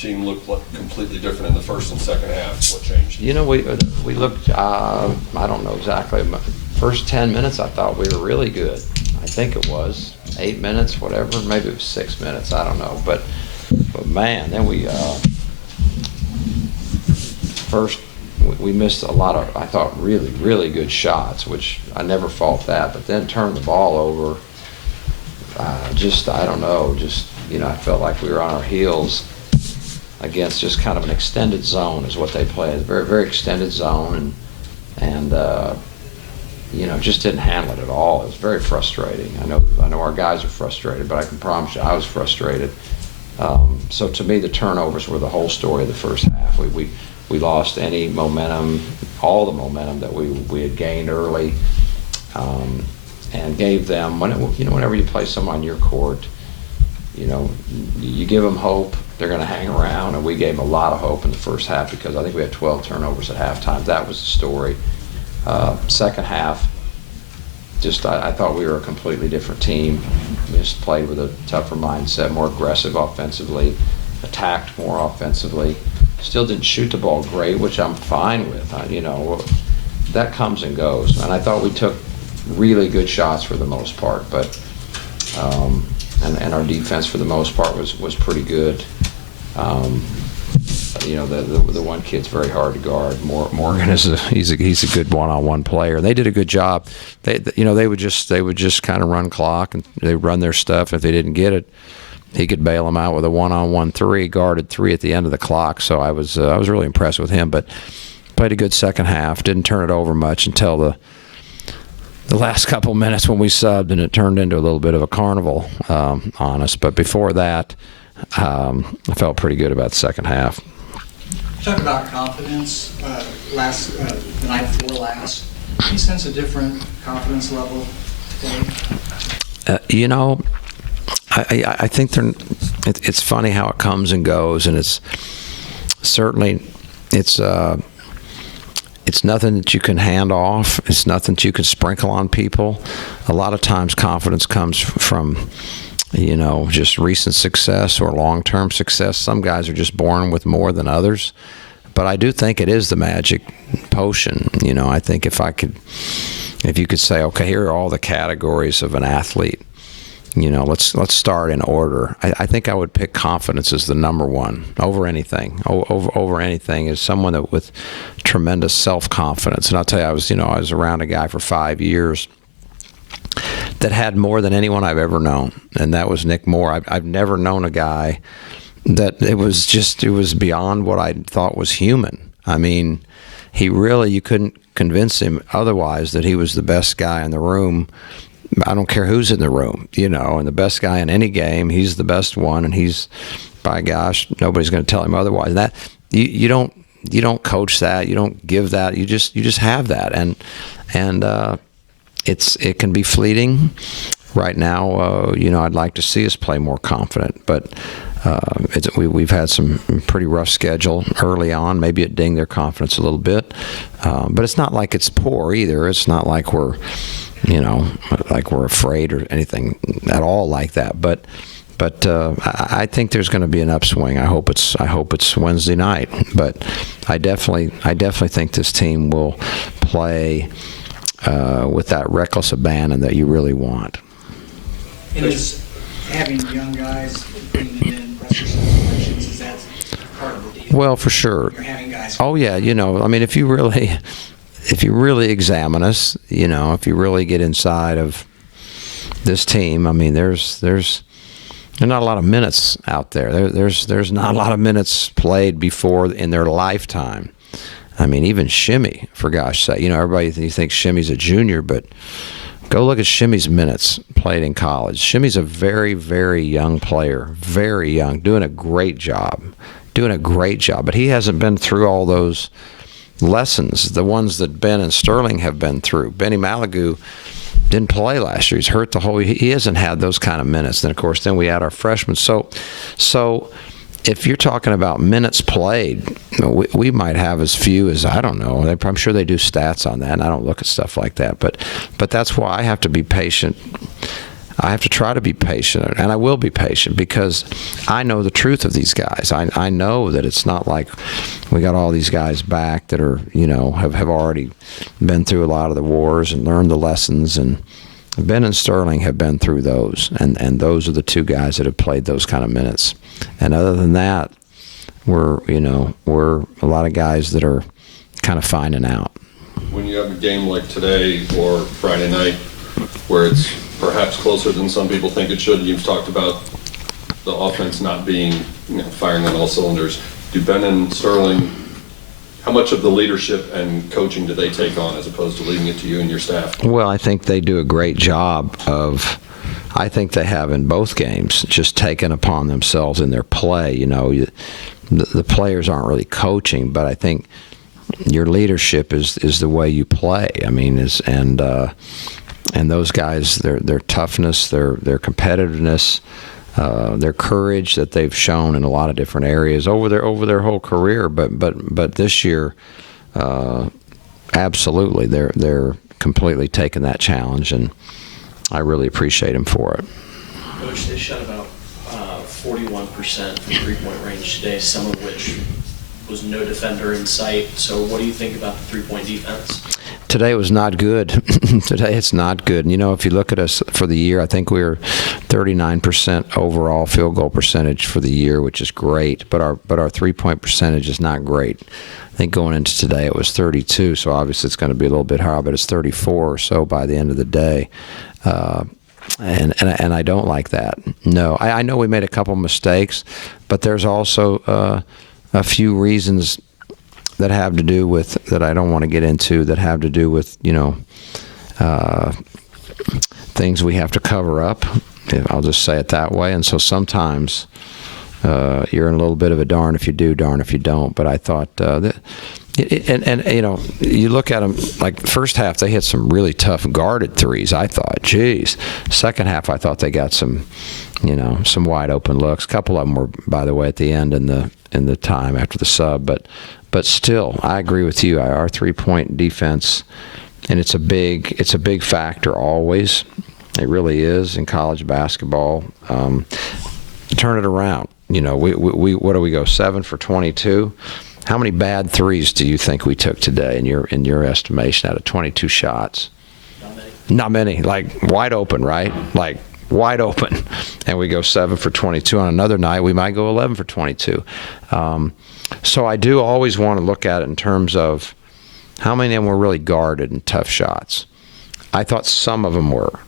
team look completely different in the first and second half? What changed? You know, we looked, I don't know exactly, first 10 minutes I thought we were really good. I think it was 8 minutes, whatever, maybe it was 6 minutes, I don't know. But man, then we missed a lot of, I thought, really, really good shots, which I never fault that, but then turned the ball over. I don't know, I felt like we were on our heels against just kind of an extended zone is what they play. It's a very, very extended zone, and just didn't handle it at all. It was very frustrating. I know our guys are frustrated, but I can promise you I was frustrated. So to me, the turnovers were the whole story of the first half. We lost any momentum, all the momentum that we had gained early, and gave them, whenever you play someone on your court, you give them hope, they're going to hang around, and we gave them a lot of hope in the first half because I think we had 12 turnovers at halftime. That was the story. Second half, I thought we were a completely different team. We just played with a tougher mindset, more aggressive offensively, attacked more offensively. Still didn't shoot the ball great, which I'm fine with. That comes and goes. And I thought we took really good shots for the most part, but and our defense for the most part was pretty good. The one kid's very hard to guard. Morgan he's a good one-on-one player. They did a good job. They would just kind of run clock and they run their stuff. If they didn't get it, he could bail them out with a one-on-one three, guarded three at the end of the clock. So I was really impressed with him. But played a good second half. Didn't turn it over much until the last couple minutes when we subbed, and it turned into a little bit of a carnival on us. But before that, I felt pretty good about the second half. Talk about confidence. The night before last, do you sense a different confidence level today? I think it's funny how it comes and goes, and it's certainly it's nothing that you can hand off. It's nothing that you can sprinkle on people. A lot of times confidence comes from just recent success or long-term success. Some guys are just born with more than others, but I do think it is the magic potion. I think if you could say, okay, here are all the categories of an athlete. Let's start in order. I think I would pick confidence as the number one over anything. Over anything is someone that with tremendous self-confidence. And I'll tell you, I was around a guy for 5 years that had more than anyone I've ever known, and that was Nick Moore. I've never known a guy that it was beyond what I thought was human. I mean, you couldn't convince him otherwise that he was the best guy in the room. I don't care who's in the room, and the best guy in any game, he's the best one, and he's, by gosh, nobody's going to tell him otherwise. That you don't coach that, you don't give that, you just have that, and it can be fleeting. Right now, I'd like to see us play more confident, but we've had some pretty rough schedule early on. Maybe it dinged their confidence a little bit, but it's not like it's poor either. It's not like we're afraid or anything at all like that. But I think there's going to be an upswing. I hope it's Wednesday night. But I definitely think this team will play with that reckless abandon that you really want. And is having young guys bringing them in pressure situations, is that part of the deal? Well, for sure. You're having guys. Oh yeah, if you really examine us, if you really get inside of this team, there's not a lot of minutes out there. There's not a lot of minutes played before in their lifetime. Even Shimmy, for gosh sake, everybody thinks Shimmy's a junior, but go look at Shimmy's minutes played in college. Shimmy's a very, very young player, very young, doing a great job. But he hasn't been through all those lessons, the ones that Ben and Sterling have been through. Benny Malagu didn't play last year. He's hurt he hasn't had those kind of minutes. Then, of course, we had our freshmen. So if you're talking about minutes played, we might have as few as, I don't know. I'm sure they do stats on that, and I don't look at stuff like that. But that's why I have to be patient. I have to try to be patient, and I will be patient because I know the truth of these guys. I know that it's not like we got all these guys back that are, have already been through a lot of the wars and learned the lessons, and Ben and Sterling have been through those, and those are the two guys that have played those kind of minutes. And other than that, we're a lot of guys that are kind of finding out. When you have a game like today or Friday night where it's perhaps closer than some people think it should, you've talked about the offense not being, firing on all cylinders. Do Ben and Sterling, how much of the leadership and coaching do they take on as opposed to leaving it to you and your staff? Well, I think they do a great job of, I think they have in both games, just taken upon themselves in their play. The players aren't really coaching, but I think your leadership is the way you play. I mean, and those guys, their toughness, their competitiveness, their courage that they've shown in a lot of different areas over their whole career. But this year, absolutely, they're completely taking that challenge, and I really appreciate them for it. Coach, they shot about 41% from three-point range today, some of which was no defender in sight. So what do you think about the three-point defense? Today was not good. Today it's not good. And, if you look at us for the year, I think we were 39% overall field goal percentage for the year, which is great. But our three-point percentage is not great. I think going into today it was 32, so obviously it's going to be a little bit higher, but it's 34 or so by the end of the day. And I don't like that. No, I know we made a couple mistakes, but there's also a few reasons that have to do with, that I don't want to get into, that have to do with, things we have to cover up. I'll just say it that way. And so sometimes you're in a little bit of a darn if you do, darn if you don't. But I thought that, you look at them, like first half, they hit some really tough guarded threes. I thought, geez. Second half, I thought they got some wide open looks. A couple of them were, by the way, at the end in the time after the sub. But still, I agree with you. Our three-point defense, and it's a big factor always. It really is in college basketball. Turn it around. We what do we go, 7 for 22? How many bad threes do you think we took today in your estimation out of 22 shots? Not many. Like wide open, right? Like wide open. And we go 7 for 22. On another night, we might go 11 for 22. So I do always want to look at it in terms of how many of them were really guarded and tough shots. I thought some of them were.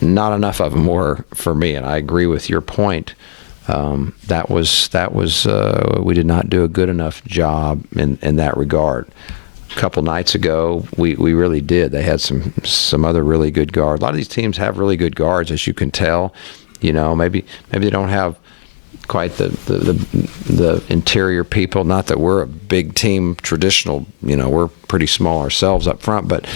Not enough of them were for me, and I agree with your point. That was we did not do a good enough job in that regard. A couple nights ago, we really did. They had some other really good guards. A lot of these teams have really good guards, as you can tell. Maybe they don't have quite the interior people. Not that we're a big team, traditional. We're pretty small ourselves up front, but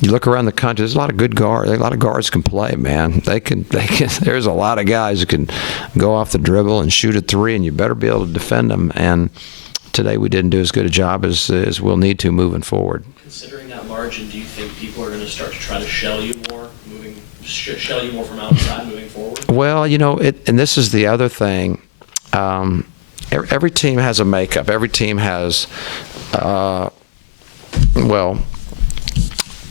you look around the country, there's a lot of good guards. A lot of guards can play, man. They can. There's a lot of guys who can go off the dribble and shoot a three, and you better be able to defend them. And today we didn't do as good a job as we'll need to moving forward. Considering that margin, do you think people are going to start to try to shell you more, shell you more from outside moving forward? Well, and this is the other thing. Every team has a makeup. Every team has,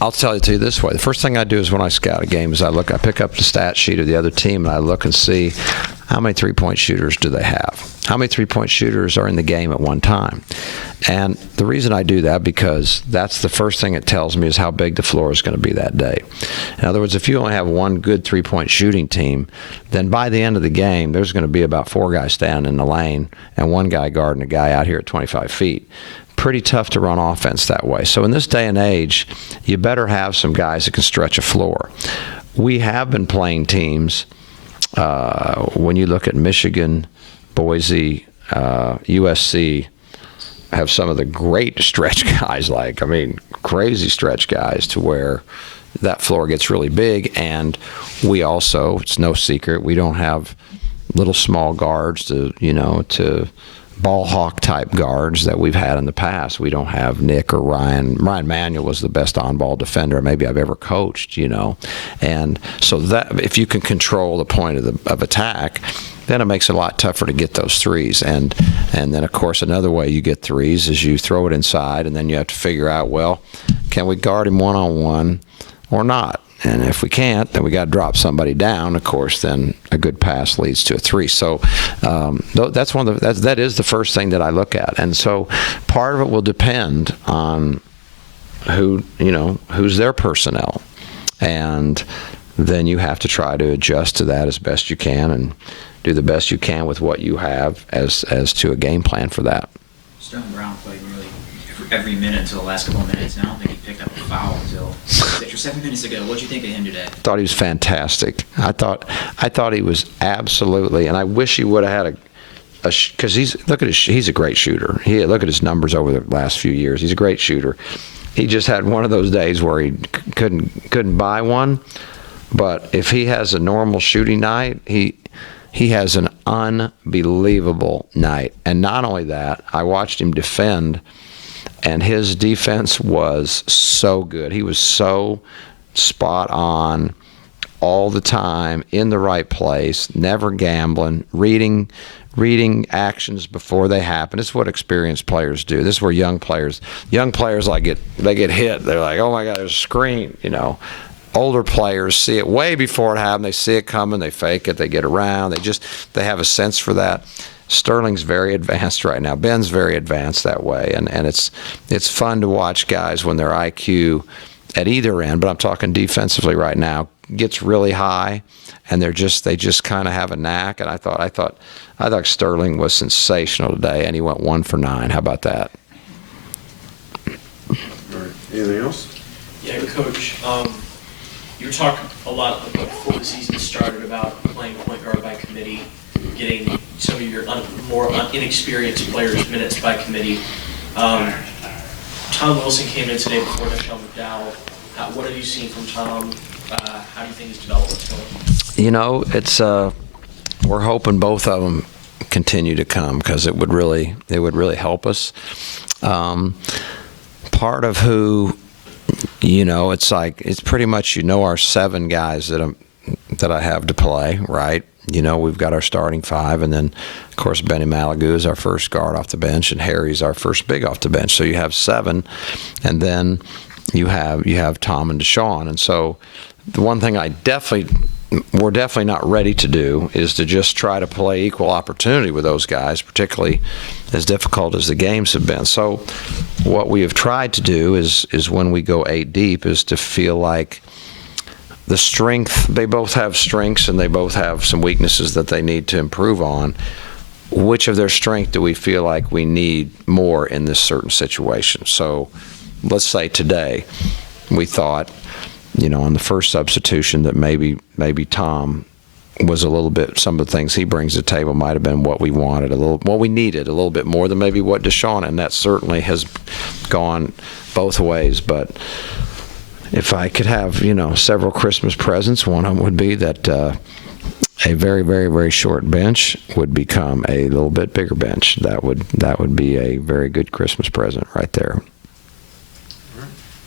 I'll tell you this way. The first thing I do is when I scout a game is I pick up the stat sheet of the other team, and I look and see how many three-point shooters do they have. How many three-point shooters are in the game at one time? And the reason I do that, because that's the first thing it tells me is how big the floor is going to be that day. In other words, if you only have one good three-point shooting team, then by the end of the game, there's going to be about 4 guys standing in the lane and 1 guy guarding a guy out here at 25 feet. Pretty tough to run offense that way. So in this day and age, you better have some guys that can stretch a floor. We have been playing teams, when you look at Michigan, Boise, USC, have some of the great stretch guys, crazy stretch guys, to where that floor gets really big. And we also, it's no secret, we don't have little small guards to ball hawk type guards that we've had in the past. We don't have Nick or Ryan. Ryan Manuel was the best on-ball defender maybe I've ever coached, you know. And so that if you can control the point of attack, then it makes it a lot tougher to get those threes. And then, of course, another way you get threes is you throw it inside, and then you have to figure out, well, can we guard him one-on-one or not? And if we can't, then we got to drop somebody down. Of course, then a good pass leads to a three. So that's that is the first thing that I look at. And so part of it will depend on who's their personnel, and then you have to try to adjust to that as best you can and do the best you can with what you have as to a game plan for that. Sterling Brown played really every minute until the last couple of minutes, and I don't think he picked up a foul until 6 or 7 minutes ago. What did you think of him today? I thought he was fantastic. I thought he was absolutely, and I wish he would have had because he's a great shooter. Look at his numbers over the last few years. He's a great shooter. He just had one of those days where he couldn't buy one. But if he has a normal shooting night, he has an unbelievable night. And not only that, I watched him defend, and his defense was so good. He was so spot on all the time, in the right place, never gambling, reading actions before they happen. This is what experienced players do. This is where young players like they get hit. They're like, oh my God, there's a screen, you know. Older players see it way before it happens. They see it coming. They fake it. They get around. They have a sense for that. Sterling's very advanced right now. Ben's very advanced that way, and it's fun to watch guys when their IQ at either end, but I'm talking defensively right now, gets really high, and they just kind of have a knack. And I thought Sterling was sensational today, and he went 1 for 9. How about that? All right. Anything else? Yeah, Coach. You were talking a lot about before the season started about playing point guard by committee, getting some of your more inexperienced players minutes by committee. Tom Wilson came in today before Michelle McDowell. What have you seen from Tom? How do you think his development's going? You know, it's we're hoping both of them continue to come because it would really help us. Part of who. You know, it's pretty much, our 7 guys that I have to play, right? You know, we've got our starting 5, and then, of course, Benny Malagoo is our first guard off the bench, and Harry's our first big off the bench. So you have 7, and then you have Tom and Deshaun. And so the one thing we're definitely not ready to do is to just try to play equal opportunity with those guys, particularly as difficult as the games have been. So what we have tried to do is when we go 8 deep is to feel like the strength, they both have strengths and they both have some weaknesses that they need to improve on. Which of their strength do we feel like we need more in this certain situation? So let's say today we thought, on the first substitution that maybe Tom was a little bit, some of the things he brings to the table might have been what we wanted, we needed a little bit more than maybe what Deshaun, and that certainly has gone both ways. But if I could have, several Christmas presents, one of them would be that a very, very, very short bench would become a little bit bigger bench. That would be a very good Christmas present right there.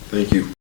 Thank you.